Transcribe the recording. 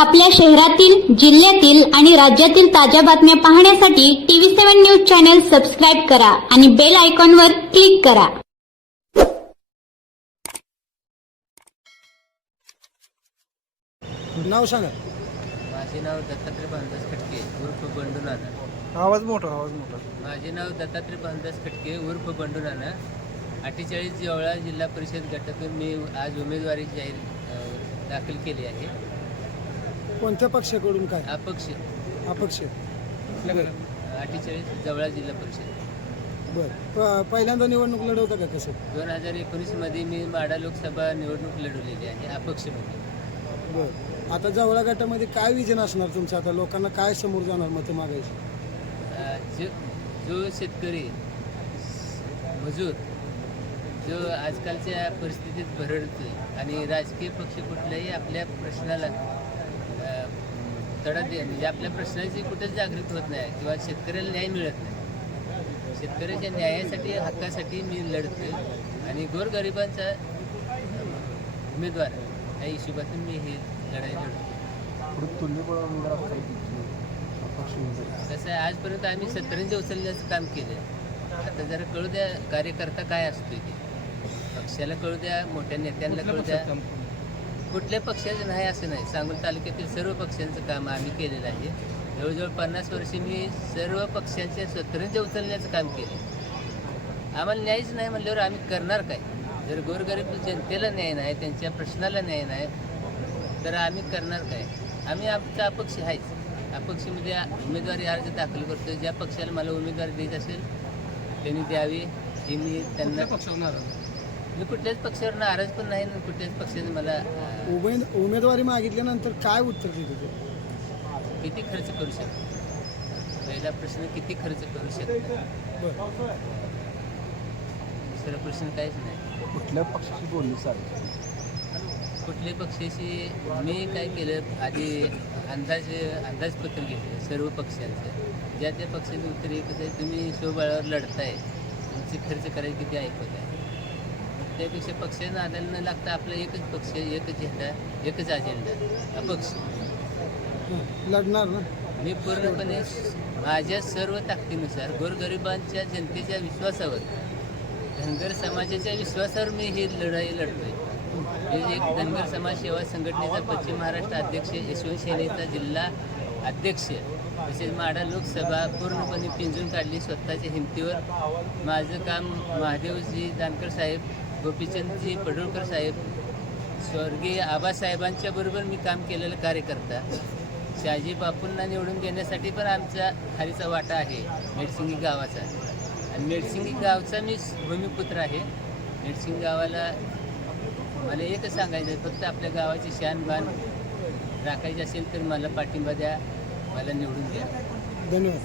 आपल्या शहरातील, जिल्ह्यातील आणि राज्यातील ताज्या बातम्या पाहण्यासाठी TV7 न्यूज चॅनल सबस्क्राईब करा आणि बेल आयकॉनवर क्लिक करा. नाव सांगा. माझे नाव दत्तात्रय भानदास खटके उर्फ बंडू नाना. आवाज मोठा. माझे नाव दत्तात्रय भानदास खटके उर्फ बंडू नाना. 48 जवळा जिल्हा परिषद गटातून मी आज उमेदवारी जाहीर दाखल केली आहे. कोणत्या पक्षाकडून काय? अपक्ष 48 जवळा जिल्हा परिषद. बर, पहिल्यांदा निवडणूक लढवता का कसं? 2019 मध्ये मी माढा लोकसभा निवडणूक लढवलेली आहे अपक्षमध्ये. बर, आता जवळा गटामध्ये काय विजन असणार तुमचं? आता लोकांना काय समोर जाणार मतं मागायची? जो शेतकरी मजूर जो आजकालच्या परिस्थितीत भरडतोय आणि राजकीय पक्ष कुठल्याही आपल्या प्रश्नाला तडा दे म्हणजे आपल्या प्रश्नाची कुठेच जागृत होत नाही किंवा शेतकऱ्याला न्याय मिळत नाही. शेतकऱ्याच्या न्यायासाठी हक्कासाठी मी लढतोय आणि गोरगरिबांचा उमेदवार या हिशोबातून मी ही लढाई लढतो. कसं आहे, आजपर्यंत आम्ही 17 उचलण्याचं काम केलं. आता जरा कळू द्या कार्यकर्ता काय असतो ते, पक्षाला कळू द्या, मोठ्या नेत्यांना कळू द्या. कुठल्या पक्षाचं नाही असं नाही, सांगोला तालुक्यातील सर्व पक्षांचं काम आम्ही केलेलं आहे. जवळजवळ 50 वर्षे मी सर्व पक्षांच्या 17 उचलण्याचं काम केलं. आम्हाला न्यायच नाही म्हणल्यावर आम्ही करणार काय? जर गोरगरीब जनतेला न्याय नाही, त्यांच्या प्रश्नाला न्याय नाही, तर आम्ही करणार काय? आम्ही आमचा अपक्ष आहेच. अपक्षमध्ये उमेदवारी अर्ज दाखल करतो. ज्या पक्षाला मला उमेदवारी द्यायची असेल त्यांनी द्यावी ही मी त्यांना. मी कुठल्याच पक्षावर नाराज पण नाही ना कुठल्याच पक्षाने मला. उमेदवारी मागितल्यानंतर काय उत्तर देतो ते? किती खर्च करू शकतो? पहिला प्रश्न किती खर्च करू शकतो? दुसरा प्रश्न काहीच नाही. कुठल्या पक्षाशी बोलली चालेल? कुठल्याही पक्षाशी मी काय केलं, आधी अंदाजपत्र घेतलं सर्व पक्षांचं. ज्या त्या पक्षाचं उत्तर एकच आहे, तुम्ही स्वबळावर लढताय, तुमचे खर्च करायचे किती ऐकत आहे. त्यापेक्षा पक्षानं आदायला न लागता आपला एकच पक्ष, एकच झेंडा, एकच अजेंडा, अपक्ष लढणार ना. मी पूर्णपणे माझ्या सर्व ताकदीनुसार गोरगरिबांच्या जनतेच्या विश्वासावर, धनगर समाजाच्या विश्वासावर मी ही लढाई लढतोय. एक धनगर समाज सेवा संघटनेचा पश्चिम महाराष्ट्र अध्यक्ष, यशवंत सेनेचा जिल्हा अध्यक्ष, तसेच माढा लोकसभा पूर्णपणे पिंजून काढली स्वतःच्या हिमतीवर. माझं काम महादेवजी जानकर साहेब, गोपीचंदजी पडुळकर साहेब, स्वर्गीय आबासाहेबांच्या बरोबर मी काम केलेलं कार्यकर्ता. शहाजी बापूंना निवडून देण्यासाठी पण आमचा खारीचा वाटा आहे मेडसिंगी गावाचा. आणि मेडसिंगी गावचा मी भूमिपुत्र आहे. मेडसिंगी गावाला मला एकच सांगायचं आहे, फक्त आपल्या गावाची शानबान राखायची असेल तर मला पाठिंबा द्या, मला निवडून द्या. धन्यवाद.